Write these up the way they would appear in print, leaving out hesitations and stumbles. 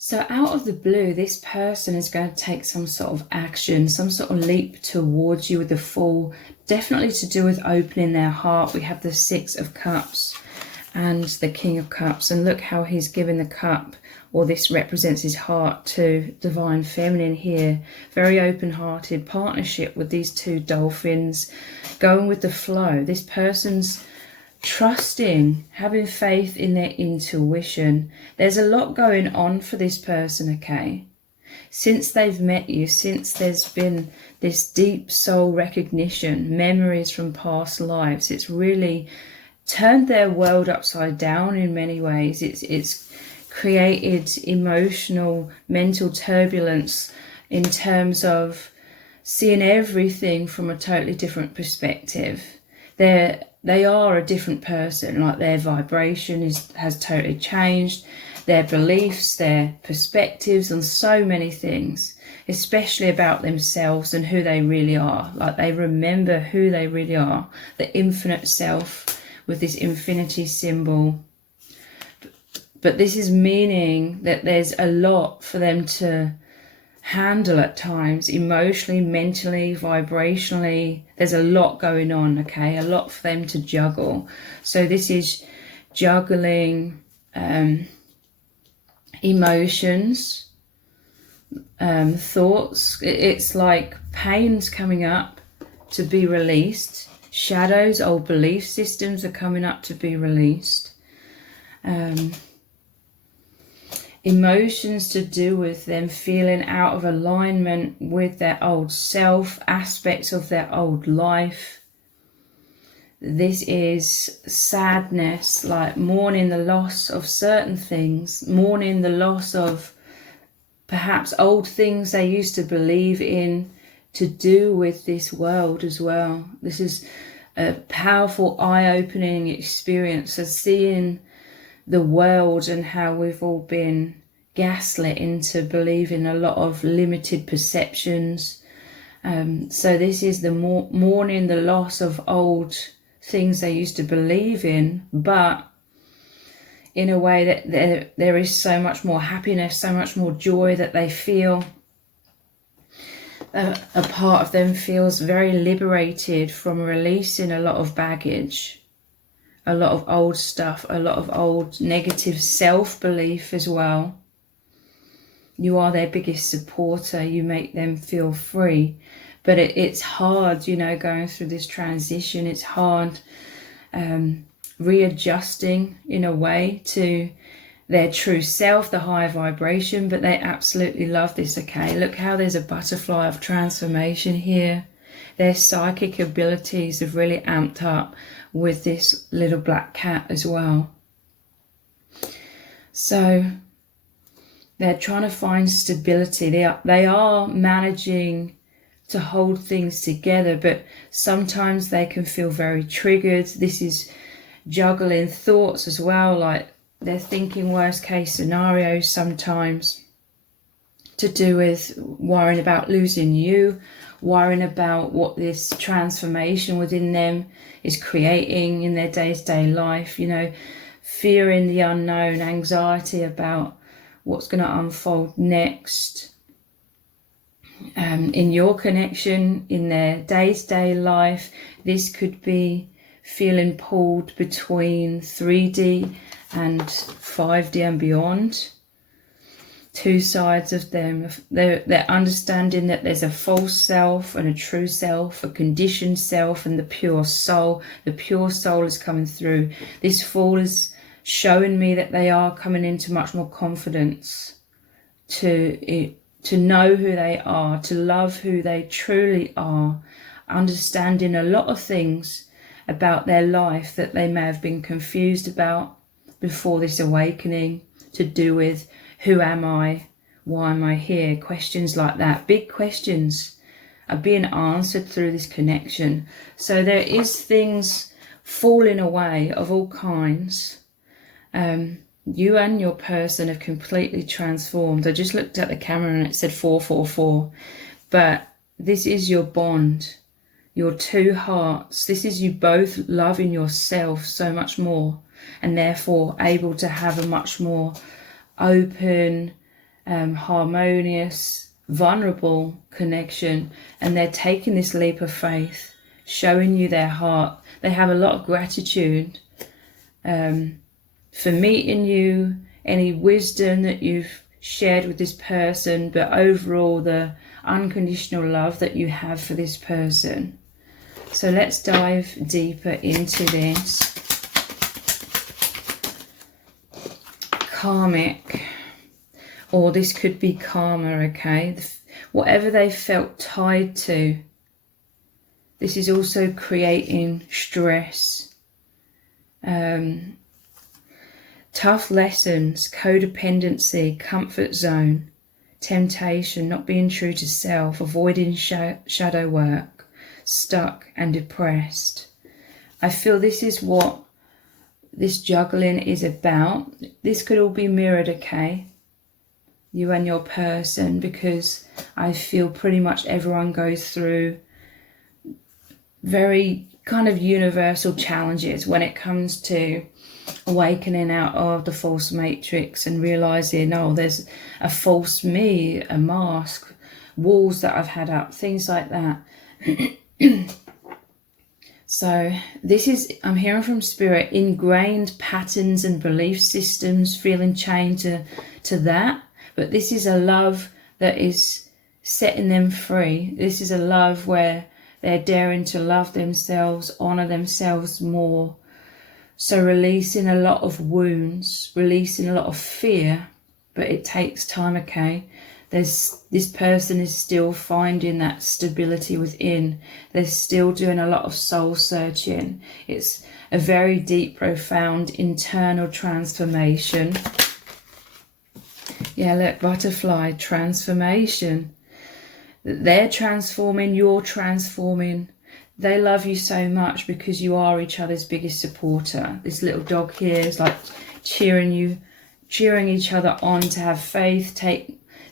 So out of the blue, this person is going to take some sort of action, some sort of leap towards you with the Fool, definitely to do with opening their heart. We have the Six of Cups and the King of Cups, and look how he's given the cup, or this represents his heart, to Divine Feminine here. Very open-hearted partnership with these two dolphins, going with the flow. This person's trusting, having faith in their intuition. There's a lot going on for this person, okay? Since they've met you, since there's been this deep soul recognition, memories from past lives, it's really turned their world upside down in many ways. It's created emotional, mental turbulence in terms of seeing everything from a totally different perspective. They are a different person, like their vibration has totally changed, their beliefs, their perspectives on so many things, especially about themselves and who they really are. Like they remember who they really are, the infinite self with this infinity symbol. But this is meaning that there's a lot for them to handle at times, emotionally, mentally, vibrationally. There's a lot going on, okay? A lot for them to juggle. So this is juggling emotions, thoughts. It's like pains coming up to be released. Shadows, old belief systems are coming up to be released. Emotions to do with them feeling out of alignment with their old self, aspects of their old life. This is sadness, like mourning the loss of certain things, mourning the loss of perhaps old things they used to believe in, to do with this world as well. This is a powerful eye-opening experience of seeing the world and how we've all been gaslit into believing a lot of limited perceptions. So this is the mourning the loss of old things they used to believe in, but in a way that there is so much more happiness, so much more joy that they feel. A part of them feels very liberated from releasing a lot of baggage, a lot of old stuff, a lot of old negative self-belief as well. You are their biggest supporter. You make them feel free. But it's hard, you know, going through this transition. It's hard readjusting in a way to their true self, the higher vibration. But they absolutely love this, okay? Look how there's a butterfly of transformation here. Their psychic abilities have really amped up with this little black cat as well. So they're trying to find stability. They are managing to hold things together, but sometimes they can feel very triggered. This is juggling thoughts as well, like they're thinking worst case scenarios sometimes, to do with worrying about losing you, worrying about what this transformation within them is creating in their day-to-day life, you know, fearing the unknown, anxiety about what's going to unfold next. In your connection, in their day-to-day life, this could be feeling pulled between 3D and 5D and beyond. Two sides of them. They're understanding that there's a false self and a true self, a conditioned self and the pure soul. The pure soul is coming through. This Fool is showing me that they are coming into much more confidence to know who they are, to love who they truly are, understanding a lot of things about their life that they may have been confused about before this awakening, to do with who am I, why am I here, questions like that. Big questions are being answered through this connection. So there is things falling away of all kinds. You and your person have completely transformed. I just looked at the camera and it said 444, but this is your bond, your two hearts. This is you both loving yourself so much more, and therefore able to have a much more open, harmonious, vulnerable connection, and they're taking this leap of faith, showing you their heart. They have a lot of gratitude for meeting you, any wisdom that you've shared with this person, but overall the unconditional love that you have for this person. So let's dive deeper into this. Karmic, or this could be karma, okay? Whatever they felt tied to, this is also creating stress. Tough lessons, codependency, comfort zone, temptation, not being true to self, avoiding shadow work, stuck and depressed. I feel this is what this juggling is about. This could all be mirrored, okay? You and your person, because I feel pretty much everyone goes through very kind of universal challenges when it comes to awakening out of the false matrix and realizing, oh, there's a false me, a mask, walls that I've had up, things like that. So this is, I'm hearing from spirit, ingrained patterns and belief systems, feeling chained to that. But this is a love that is setting them free. This is a love where they're daring to love themselves, honor themselves more. So releasing a lot of wounds, releasing a lot of fear, but it takes time, okay? This person is still finding that stability within. They're still doing a lot of soul searching. It's a very deep, profound internal transformation. Yeah, look, butterfly, transformation. They're transforming, you're transforming. They love you so much because you are each other's biggest supporter. This little dog here is like cheering each other on to have faith.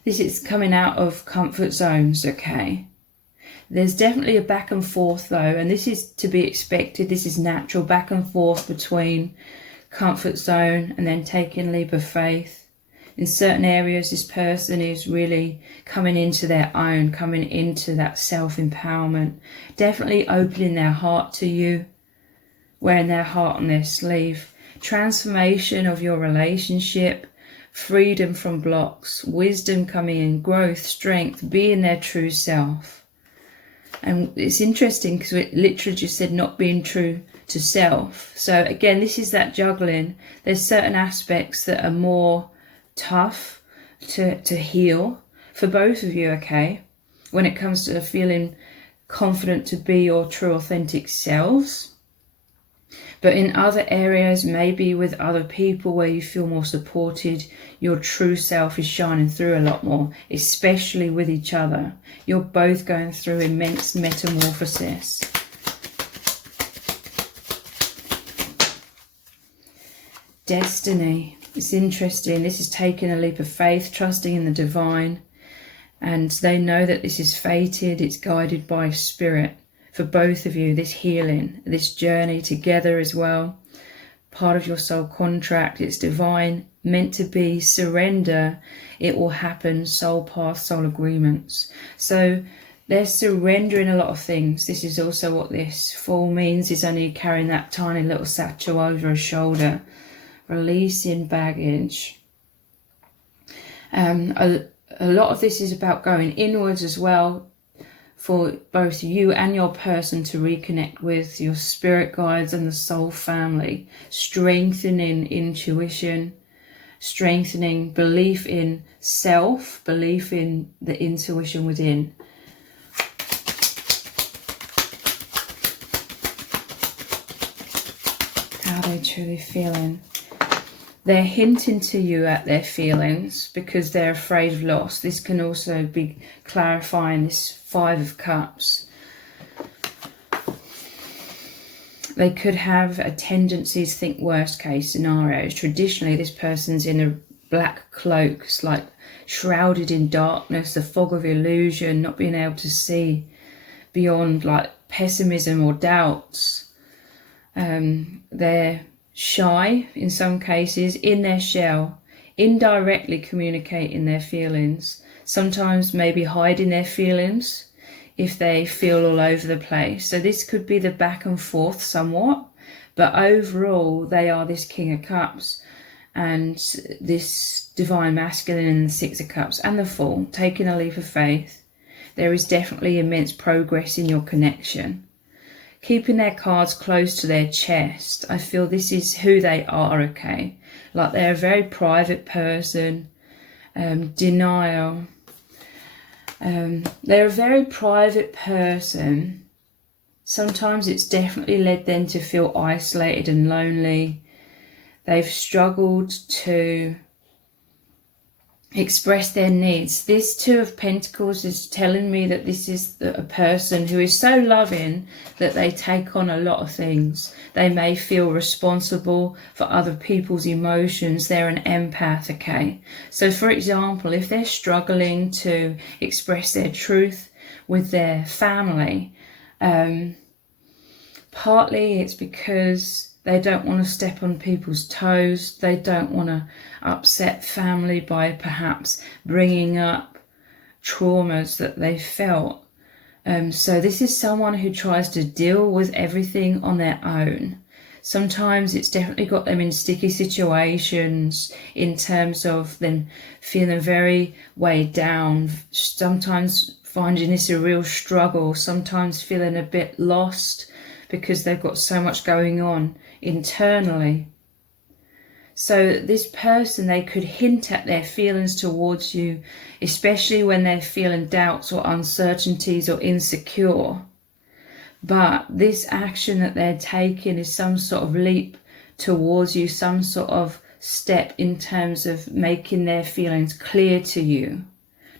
This is coming out of comfort zones, okay? There's definitely a back and forth though, and this is to be expected. This is natural, back and forth between comfort zone and then taking a leap of faith. In certain areas, this person is really coming into their own, coming into that self-empowerment, definitely opening their heart to you, wearing their heart on their sleeve. Transformation of your relationship, freedom from blocks, wisdom coming in, growth, strength, being their true self. And it's interesting because it literally just said not being true to self. So again, this is that juggling. There's certain aspects that are more tough to heal for both of you, okay, when it comes to feeling confident to be your true authentic selves. But in other areas, maybe with other people where you feel more supported, your true self is shining through a lot more, especially with each other. You're both going through immense metamorphosis. Destiny. It's interesting. This is taking a leap of faith, trusting in the divine. And they know that this is fated. It's guided by spirit for both of you. This healing, this journey together as well. Part of your soul contract. It's divine, meant to be, surrender. It will happen. Soul path, soul agreements. So they're surrendering a lot of things. This is also what this fall means, is only carrying that tiny little satchel over a shoulder. Releasing baggage. A lot of this is about going inwards as well, for both you and your person to reconnect with your spirit guides and the soul family, strengthening intuition, strengthening belief in self, belief in the intuition within. How are they truly feeling? They're hinting to you at their feelings because they're afraid of loss. This can also be clarifying this 5 of Cups. They could have a tendency to think worst case scenarios. Traditionally, this person's in a black cloak. It's like shrouded in darkness, the fog of illusion, not being able to see beyond like pessimism or doubts. They're shy in some cases, in their shell, indirectly communicating their feelings, sometimes maybe hiding their feelings if they feel all over the place. So this could be the back and forth somewhat, but overall they are this King of Cups and this Divine Masculine and the Six of Cups and the Fool, taking a leap of faith. There is definitely immense progress in your connection. Keeping their cards close to their chest, I feel this is who they are, okay? Like they're a very private person, denial. They're a very private person. Sometimes it's definitely led them to feel isolated and lonely. They've struggled to express their needs. This Two of Pentacles is telling me that this is a person who is so loving that they take on a lot of things. They may feel responsible for other people's emotions. They're an empath, okay? So for example, if they're struggling to express their truth with their family, partly it's because they don't want to step on people's toes. They don't want to upset family by perhaps bringing up traumas that they felt. So this is someone who tries to deal with everything on their own. Sometimes it's definitely got them in sticky situations in terms of them feeling very weighed down, sometimes finding this a real struggle, sometimes feeling a bit lost because they've got so much going on internally. So this person, they could hint at their feelings towards you, especially when they're feeling doubts or uncertainties or insecure. But this action that they're taking is some sort of leap towards you, some sort of step in terms of making their feelings clear to you.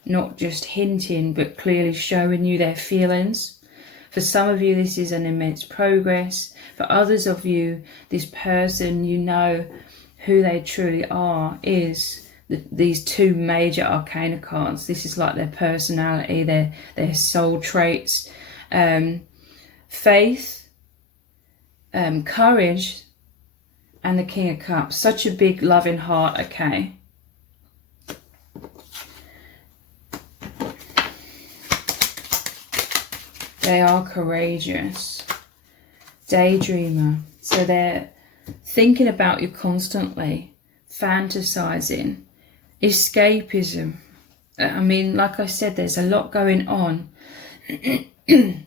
Not just hinting, but clearly showing you their feelings. For some of you, this is an immense progress. For others of you, this person, you know who they truly are, is these two major arcana cards. This is like their personality, their soul traits, faith, courage, and the King of Cups. Such a big loving heart, okay? They are courageous, daydreamer. So they're thinking about you constantly, fantasizing, escapism. I mean, like I said, there's a lot going on. And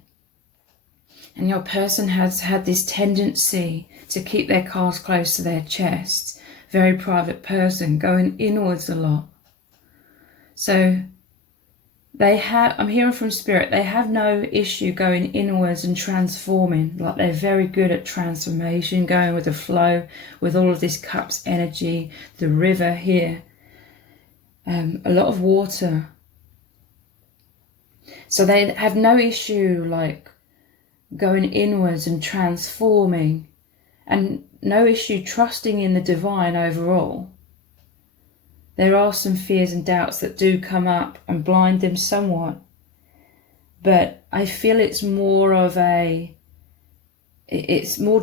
your person has had this tendency to keep their cards close to their chest. Very private person, going inwards a lot. So they have, I'm hearing from Spirit, they have no issue going inwards and transforming. Like they're very good at transformation, going with the flow, with all of this Cups energy, the river here. A lot of water. So they have no issue like going inwards and transforming, and no issue trusting in the divine overall. There are some fears and doubts that do come up and blind them somewhat. But I feel it's more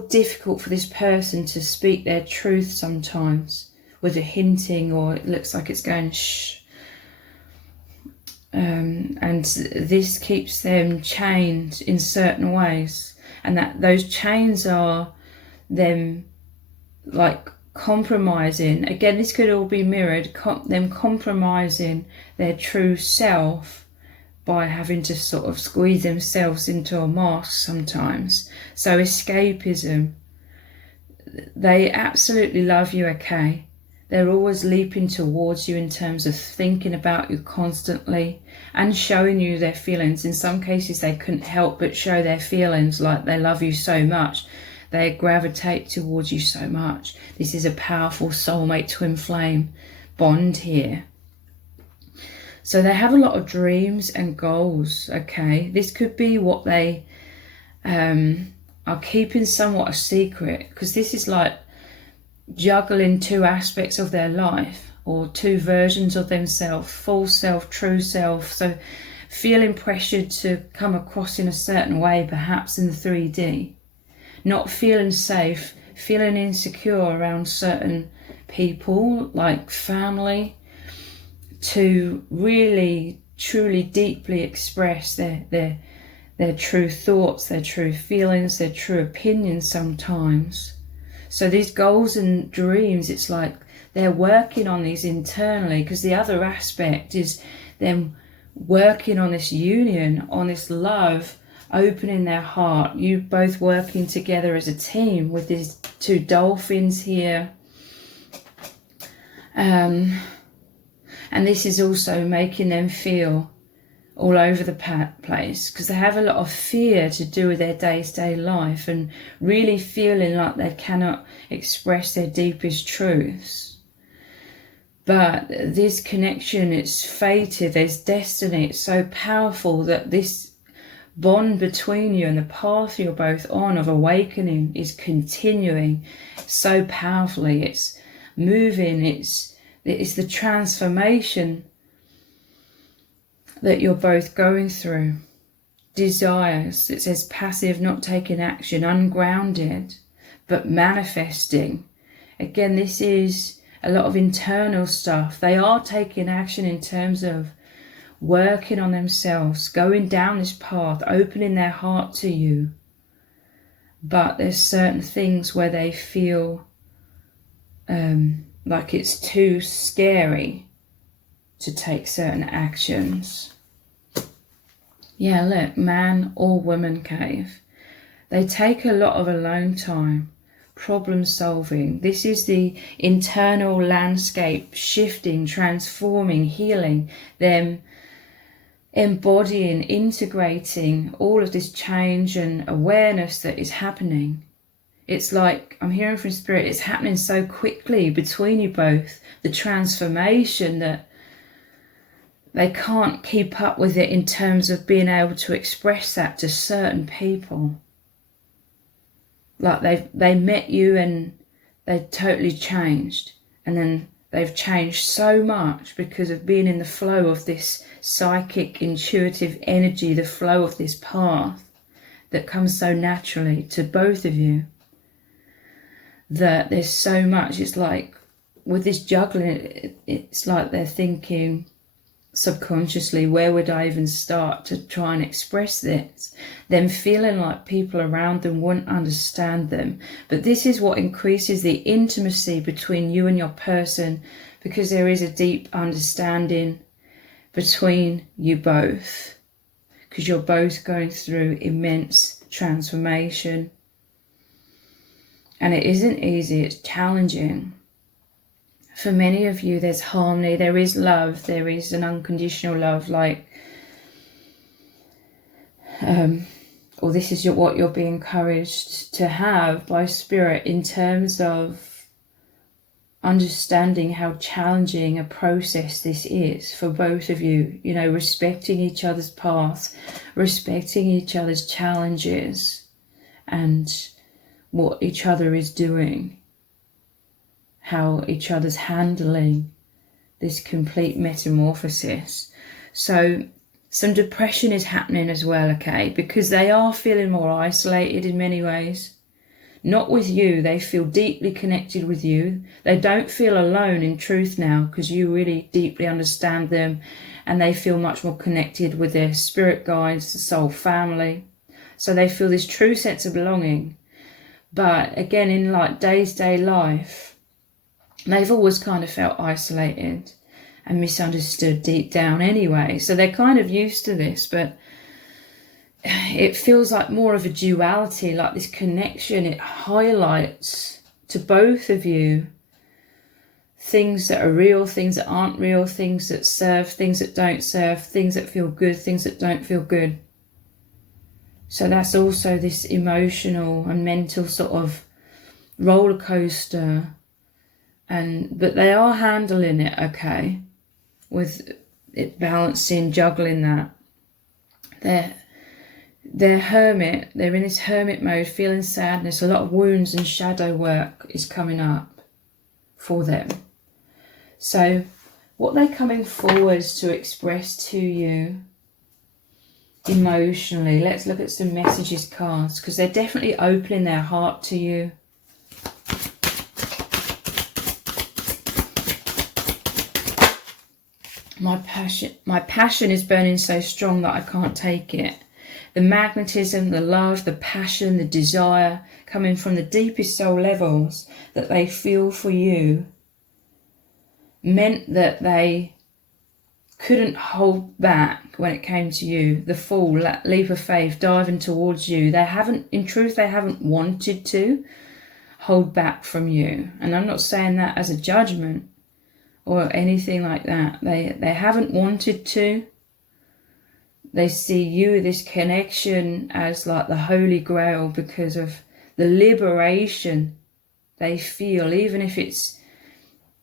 difficult for this person to speak their truth sometimes with a hinting, or it looks like it's going shh. And this keeps them chained in certain ways. And that those chains are them like compromising. Again, this could all be mirrored, them compromising their true self by having to sort of squeeze themselves into a mask sometimes. So escapism. They absolutely love you, okay? They're always leaping towards you in terms of thinking about you constantly and showing you their feelings. In some cases, they couldn't help but show their feelings, like they love you so much. They gravitate towards you so much. This is a powerful soulmate twin flame bond here. So they have a lot of dreams and goals, okay? This could be what they are keeping somewhat a secret, because this is like juggling two aspects of their life, or two versions of themselves, false self, true self. So feeling pressured to come across in a certain way, perhaps in the 3D. Not feeling safe, feeling insecure around certain people, like family, to really, truly, deeply express their true thoughts, their true feelings, their true opinions sometimes. So these goals and dreams, it's like they're working on these internally, because the other aspect is them working on this union, on this love, opening their heart. You both working together as a team with these two dolphins here. And this is also making them feel all over the place, because they have a lot of fear to do with their day-to-day life, and really feeling like they cannot express their deepest truths. But this connection, it's fated, there's destiny, it's so powerful that this bond between you and the path you're both on of awakening is continuing so powerfully. It's moving, it's the transformation that you're both going through. Desires, it says passive, not taking action, ungrounded, but manifesting. Again, this is a lot of internal stuff. They are taking action in terms of working on themselves, going down this path, opening their heart to you. But there's certain things where they feel like it's too scary to take certain actions. Yeah, look, man or woman cave. They take a lot of alone time, problem solving. This is the internal landscape shifting, transforming, healing, them embodying, integrating all of this change and awareness that is happening. It's like, I'm hearing from Spirit, it's happening so quickly between you both, the transformation, that they can't keep up with it in terms of being able to express that to certain people. Like they met you and they totally changed, and then they've changed so much because of being in the flow of this psychic, intuitive energy, the flow of this path that comes so naturally to both of you, that there's so much. It's like with this juggling, it's like they're thinking subconsciously, where would I even start to try and express this? Them feeling like people around them won't understand them. But this is what increases the intimacy between you and your person, because there is a deep understanding between you both, because you're both going through immense transformation. And it isn't easy, it's challenging. For many of you, there's harmony, there is love, there is an unconditional love, like, or this is what you're being encouraged to have by Spirit in terms of understanding how challenging a process this is for both of you. You know, respecting each other's path, respecting each other's challenges and what each other is doing, how each other's handling this complete metamorphosis. So some depression is happening as well, okay, because they are feeling more isolated in many ways. Not with you, they feel deeply connected with you. They don't feel alone in truth now, because you really deeply understand them, and they feel much more connected with their spirit guides, the soul family. So they feel this true sense of belonging. But again, in like day-to-day life, they've always kind of felt isolated and misunderstood deep down anyway. So they're kind of used to this, but it feels like more of a duality, like this connection. It highlights to both of you things that are real, things that aren't real, things that serve, things that don't serve, things that feel good, things that don't feel good. So that's also this emotional and mental sort of roller coaster. But they are handling it okay, with it balancing, juggling that. They're hermit, they're in this hermit mode, feeling sadness. A lot of wounds and shadow work is coming up for them. So what they're coming forwards to express to you emotionally, let's look at some messages cards, because they're definitely opening their heart to you. My passion is burning so strong that I can't take it. The magnetism, the love, the passion, the desire coming from the deepest soul levels that they feel for you meant that they couldn't hold back when it came to you. The full leap of faith diving towards you. They haven't wanted to hold back from you. And I'm not saying that as a judgment or anything like that. They haven't wanted to. They see you, this connection, as like the Holy Grail because of the liberation they feel, even if it's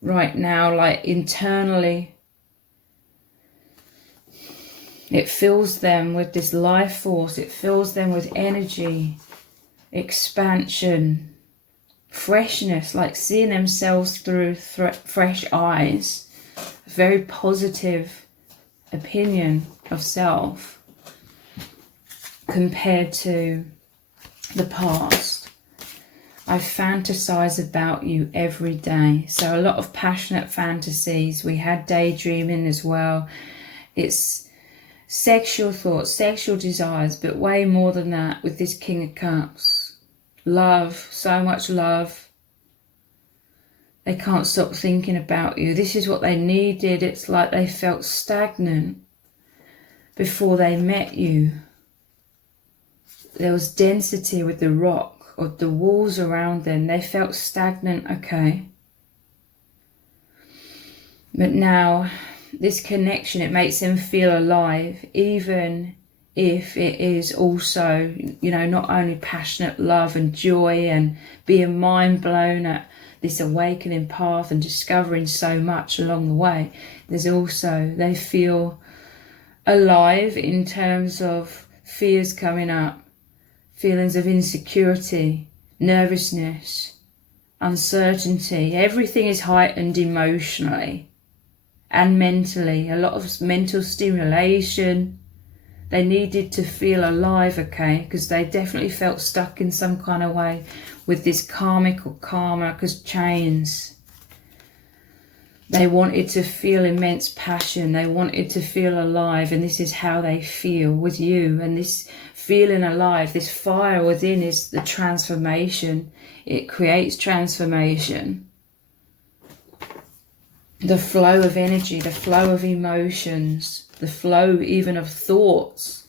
right now, like internally. It fills them with this life force. It fills them with energy, expansion, freshness, like seeing themselves through fresh eyes. A very positive opinion of self compared to the past. I fantasize about you every day. So a lot of passionate fantasies. We had daydreaming as well. It's sexual thoughts, sexual desires, but way more than that with this King of Cups. Love, so much love. They can't stop thinking about you. This is what they needed. It's like they felt stagnant before they met you. There was density with the rock or the walls around them. They felt stagnant, okay. But now, this connection, it makes them feel alive, even if it is also, you know, not only passionate love and joy and being mind blown at this awakening path and discovering so much along the way. There's also, they feel alive in terms of fears coming up, feelings of insecurity, nervousness, uncertainty. Everything is heightened emotionally and mentally. A lot of mental stimulation. They needed to feel alive, okay, because they definitely felt stuck in some kind of way with this karmic or karma, because chains. They wanted to feel immense passion. They wanted to feel alive, and this is how they feel with you. And this feeling alive, this fire within is the transformation. It creates transformation. The flow of energy, the flow of emotions, the flow even of thoughts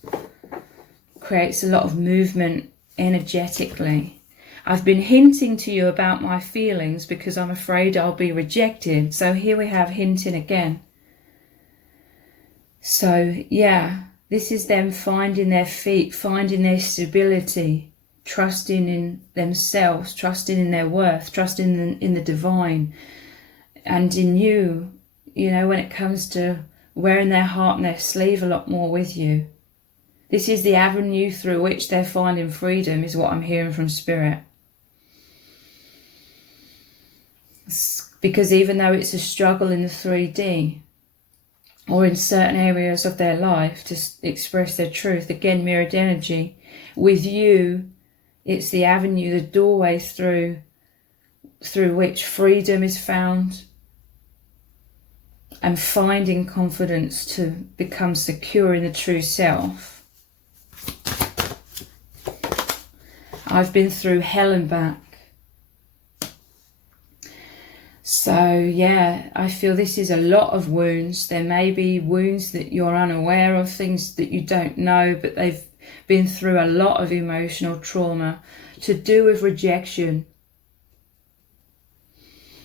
creates a lot of movement energetically. I've been hinting to you about my feelings because I'm afraid I'll be rejected. So here we have hinting again. So yeah, this is them finding their feet, finding their stability, trusting in themselves, trusting in their worth, trusting in the divine and in you, you know, when it comes to wearing their heart on their sleeve a lot more with you. This is the avenue through which they're finding freedom, is what I'm hearing from Spirit. Because even though it's a struggle in the 3D or in certain areas of their life to express their truth, again, mirrored energy, with you, it's the avenue, the doorway through which freedom is found and finding confidence to become secure in the true self. I've been through hell and back. So yeah, I feel this is a lot of wounds. There may be wounds that you're unaware of, things that you don't know, but they've been through a lot of emotional trauma to do with rejection.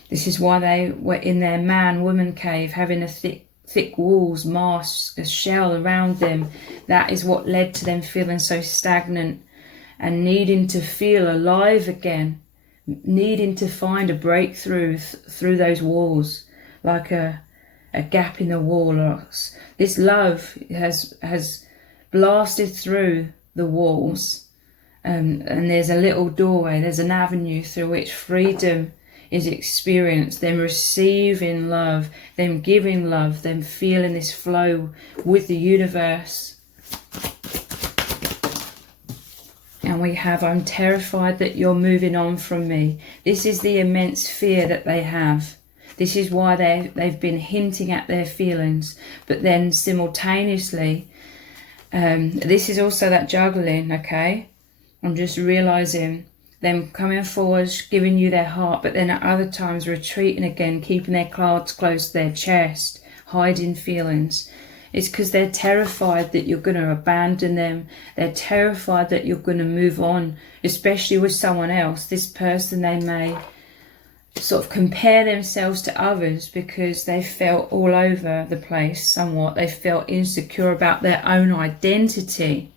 This is why they were in their man-woman cave, having a thick walls, masks, a shell around them. That is what led to them feeling so stagnant and needing to feel alive again, needing to find a breakthrough through those walls, like a gap in the wall. This love has blasted through the walls, and there's a little doorway, there's an avenue through which freedom is experienced, them receiving love, them giving love, them feeling this flow with the universe. And we have, I'm terrified that you're moving on from me. This is the immense fear that they have. This is why they've been hinting at their feelings. But then simultaneously, this is also that juggling, okay? I'm just realizing them coming forward, giving you their heart, but then at other times retreating again, keeping their cards close to their chest, hiding feelings. It's because they're terrified that you're going to abandon them. They're terrified that you're going to move on, especially with someone else. This person, they may sort of compare themselves to others because they felt all over the place somewhat. They felt insecure about their own identity.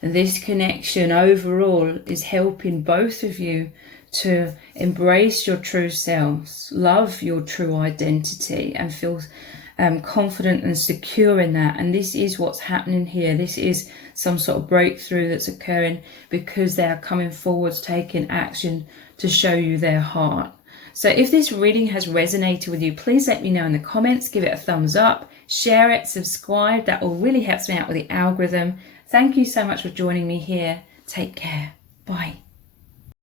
And this connection overall is helping both of you to embrace your true selves, love your true identity, and feel confident and secure in that. And this is what's happening here. This is some sort of breakthrough that's occurring because they are coming forwards, taking action to show you their heart. So if this reading has resonated with you, please let me know in the comments. Give it a thumbs up, share it, subscribe. That will really help me out with the algorithm. Thank you so much for joining me here. Take care. Bye.